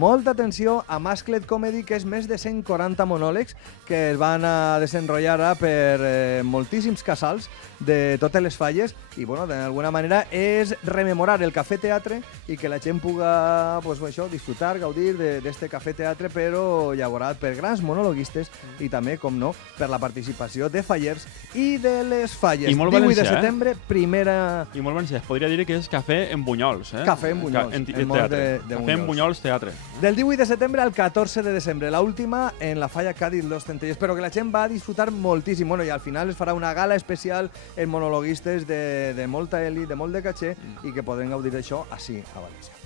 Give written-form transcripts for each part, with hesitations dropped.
molta atenció a Masclet Comedy, que és més de 140 monòlegs que es van a desenrotllar per moltíssims casals de totes les falles i, bueno, d'alguna manera és rememorar el Cafè Teatre i que la gent puga, pues, això, disfrutar, gaudir d'este Cafè Teatre, però elaborat per grans monologuistes i també, com no, per la participació de fallers i de les falles. I molt 18 valencià, de setembre, primera... I molt valencià. Es podria dir que és Cafè en Bunyols, eh? Cafè en Bunyols. Cafè en Bunyols Teatre. Del 18 de setembre al 14 de desembre, la última en la falla Cádiz Los Centellers, però que la gent va a disfrutar moltíssim. Bueno, i al final es farà una gala especial en monologuistes de molta elit, de molt de caché, i que podrem gaudir d'això així a València.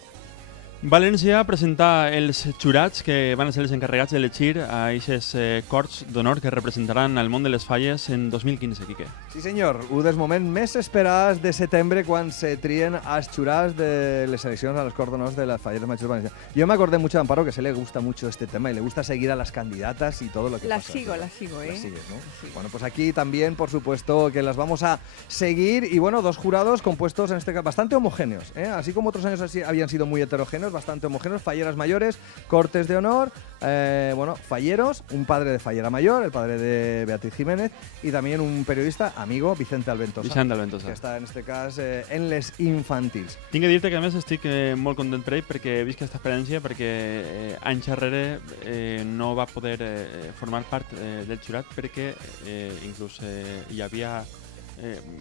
València presenta els jurats que van ser els encarregats d'elegir a aquestes Corts d'Honor que representaran el món de les falles en 2015, Quique. Sí, senyor. Un dels moments més esperats de setembre quan se trien els jurats de les eleccions a les Corts d'Honor de las falleras majors valencianas. Yo me acordé mucho de Amparo, que se le gusta mucho este tema y le gusta seguir a las candidatas y todo lo que pasa. Las sigo, ¿eh? Las sigues, ¿no? Sí. Bueno, pues aquí también, por supuesto, que las vamos a seguir. Y bueno, dos jurados compuestos, en este caso, bastante homogéneos, ¿eh? Así como otros años así habían sido muy heterogéneos, bastante homogéneos, falleras mayores, cortes de honor, bueno, falleros, un padre de fallera mayor, el padre de Beatriz Jiménez, y también un periodista amigo, Vicente Alventosa. Vicente Alventosa. Que està, en este cas, en les infantils. Tinc que dir-te que, a més, estic molt content per ell perquè he vist aquesta experiència, perquè anys darrere no va poder formar part del jurat perquè inclús hi havia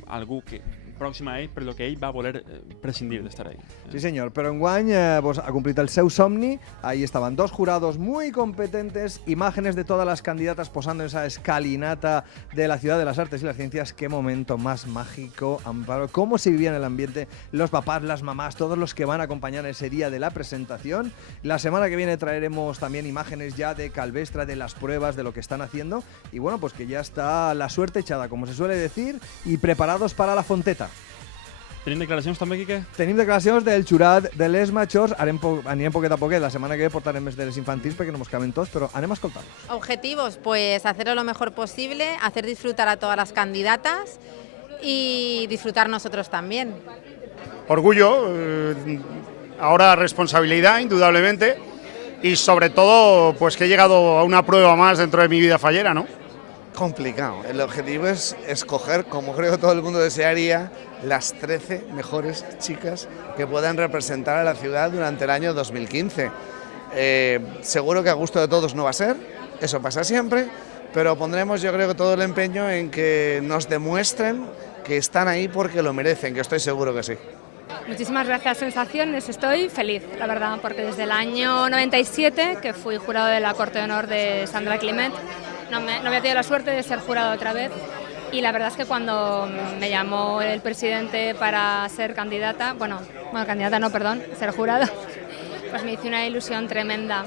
algú que pròxim a ell, per lo que ell va voler prescindir d'estar ahí. Sí, señor, pero enguany pues, ha cumplido el seu somni. Ahí estaban dos jurados muy competentes, imágenes de todas las candidatas posando en esa escalinata de la Ciudad de las Artes y las Ciencias. Qué momento más mágico, Amparo. Cómo se vivía en el ambiente, los papás, las mamás, todos los que van a acompañar ese día de la presentación. La semana que viene traeremos también imágenes ya de Calvestra, de las pruebas, de lo que están haciendo. Y bueno, pues que ya está la suerte echada, como se suele decir, y preparados para la fonteta. Tenim declaracions també, Quique? Tenim declaracions del jurat de les majors. Anirem poquet a poquet. La setmana que ve portarem més de les infantils perquè no ens caben tots, però anem a escoltar-los. Objetivos, pues hacerlo lo mejor posible, hacer disfrutar a todas las candidatas y disfrutar nosotros también. Orgullo, ahora responsabilidad, indudablemente, y sobre todo, pues que he llegado a una prueba más dentro de mi vida fallera, ¿no? Complicado. El objetivo es escoger, como creo que todo el mundo desearía, las 13 mejores chicas que puedan representar a la ciudad durante el año 2015. Seguro que a gusto de todos no va a ser, eso pasa siempre, pero pondremos yo creo que todo el empeño en que nos demuestren que están ahí porque lo merecen, que estoy seguro que sí. Muchísimas gracias, sensaciones. Estoy feliz, la verdad, porque desde el año 97, que fui jurado de la Corte de Honor de Sandra Climent, no había tenido la suerte de ser jurado otra vez. Y la verdad es que cuando me llamó el presidente para ser candidata, ser jurado, pues me hizo una ilusión tremenda,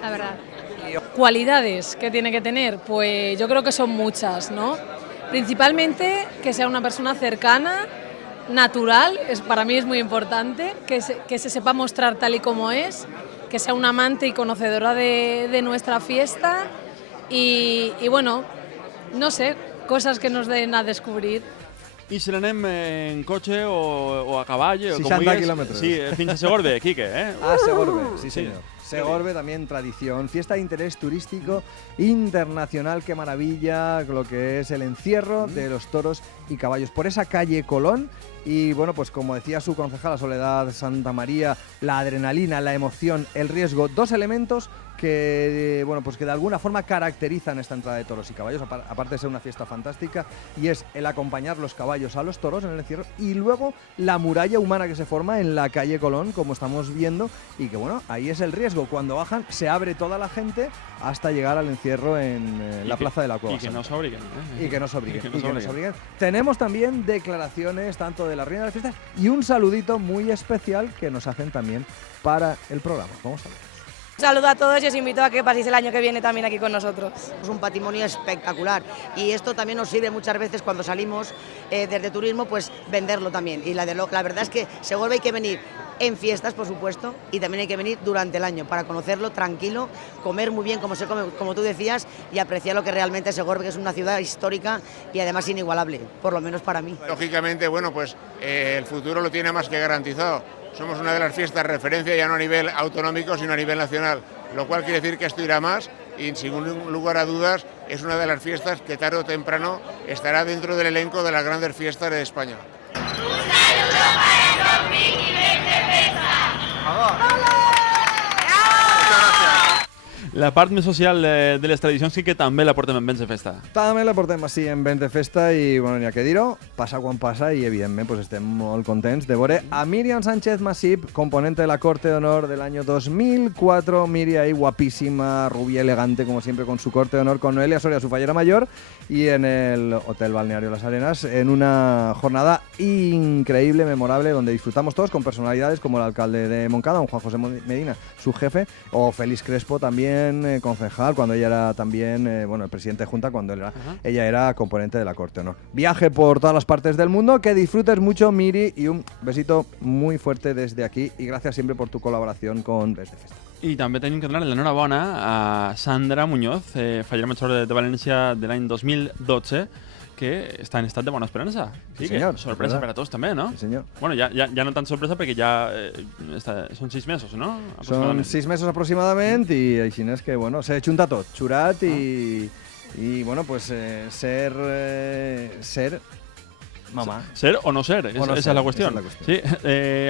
la verdad. ¿Cualidades que tiene que tener? Pues yo creo que son muchas, ¿no? Principalmente que sea una persona cercana, natural, para mí es muy importante, que se sepa mostrar tal y como es, que sea una amante y conocedora de nuestra fiesta y bueno, no sé, cosas que nos den a descobrir. I si l'anem en cotxe o a cavall, o 60 kilómetros. Sí, fins a Segorbe, Quique, ¿eh? Ah, Segorbe, sí, señor. Segorbe también tradición, fiesta de interés turístico internacional, qué maravilla lo que es el encierro de los toros y caballos por esa calle Colón. Y bueno, pues como decía su concejala Soledad Santa María, la adrenalina, la emoción, el riesgo, dos elementos que, bueno, pues que de alguna forma caracterizan esta entrada de toros y caballos, aparte de ser una fiesta fantástica, y es el acompañar los caballos a los toros en el encierro y luego la muralla humana que se forma en la calle Colón, como estamos viendo, y que bueno, ahí es el riesgo. Cuando bajan se abre toda la gente hasta llegar al encierro en la plaza de la Cueva. Y que no se obliguen. Y que no se obliguen. Tenemos también declaraciones tanto de la reina de las fiestas y un saludito muy especial que nos hacen también para el programa. Vamos a ver. Un saludo a todos y os invito a que paséis el año que viene también aquí con nosotros. Es un patrimonio espectacular y esto también nos sirve muchas veces cuando salimos desde turismo, pues venderlo también. Y la verdad es que Segorbe hay que venir en fiestas, por supuesto, y también hay que venir durante el año para conocerlo tranquilo, comer muy bien como se come, como tú decías, y apreciar lo que realmente es Segorbe, que es una ciudad histórica y además inigualable, por lo menos para mí. Lógicamente, bueno, pues el futuro lo tiene más que garantizado. somos una de las fiestas de referencia ya no a nivel autonómico, sino a nivel nacional, lo cual quiere decir que esto irá más y sin ningún lugar a dudas es una de las fiestas que tarde o temprano estará dentro del elenco de las grandes fiestas de España. Un saludo para Son Vic y Vents de Festa. La part més social de les tradicions sí que també la portem en Vents de Festa. També la portem així en Vents de Festa i, bueno, n'hi ha que dir-ho, passa quan passa i, evidentment, pues, estem molt contents de veure a Míriam Sánchez Masip, componente de la Corte de Honor del año 2004. Miri ahí guapísima, rubia, elegante, como siempre, con su Corte de Honor, con Noelia Soria, su fallera mayor, y en el Hotel Balneario Las Arenas, en una jornada increíble, memorable, donde disfrutamos todos con personalidades como el alcalde de Moncada, don Juan José Medina, su jefe, o Félix Crespo, también concejal, cuando ella era también, el presidente de Junta, cuando ella era componente de la Corte de Honor. Viaje por todas las partes del mundo, que disfrutes mucho, Miri, y un besito muy fuerte desde aquí, y gracias siempre por tu colaboración con Vents de Festa. I també tenim que donar l'enhorabona a Sandra Muñoz, fallera major de València de l'any 2012, que està en estat de bona esperança. Sí, senyor. Sorpresa per a tots també, no? Sí, senyor. Bueno, ja no tan sorpresa perquè ja són 6 mesos, no? Són 6 mesos aproximadament i així és que, bueno, se junta tot, xurat i bueno, pues ser mamà. Ser o no ser, esa es la cuestión. Sí,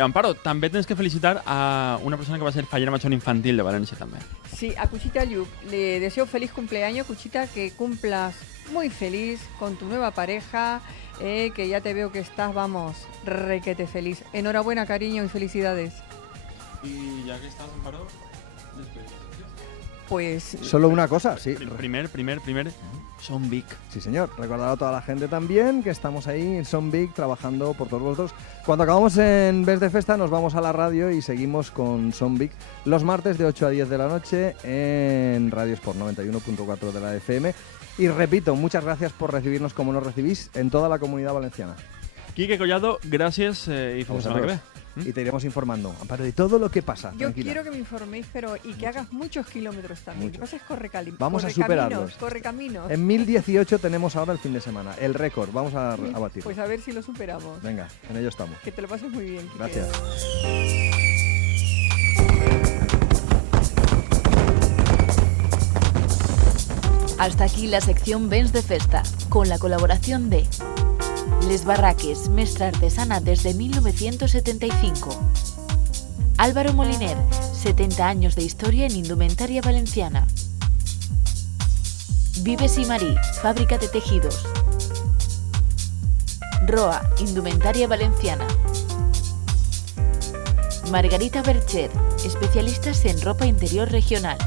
Amparo, també tens que felicitar a una persona que va ser fallera major infantil de València també. Sí, a Cuchita Lluc. Le deseo feliz cumpleaños, Cuchita, que cumplas muy feliz con tu nueva pareja, que ya te veo que estás, vamos, requete feliz. Enhorabuena, cariño, y felicidades. Y ya que estás, Amparo, pues... Solo una cosa, sí. Primer, Son Vic. Sí, señor. Recordar a toda la gente también que estamos ahí en Son Vic trabajando por todos vosotros. Cuando acabamos en Vents de Festa nos vamos a la radio y seguimos con Son Vic los martes de 8 a 10 de la noche en Radio Sport 91.4 de la FM. Y repito, muchas gracias por recibirnos como nos recibís en toda la comunidad valenciana. Quique Collado, gracias y feliz semana que ve. Y te iremos informando, Amparo, de todo lo que pasa. Yo quiero que me informéis, pero y que hagas muchos kilómetros también. Lo que pasa es Vamos a superarlos. Correcaminos. En 1018 tenemos ahora el fin de semana, el récord. Vamos a batirlo. Pues a ver si lo superamos. Venga, en ello estamos. Que te lo pases muy bien, Quique. Gracias. Hasta aquí la sección Vents de Festa, con la colaboración de Les Barraques, mestra artesana desde 1975. Álvaro Moliner, 70 años de historia en indumentaria valenciana. Vives y Marí, fábrica de tejidos. Roa, indumentaria valenciana. Margarita Bercher, especialistas en ropa interior regional.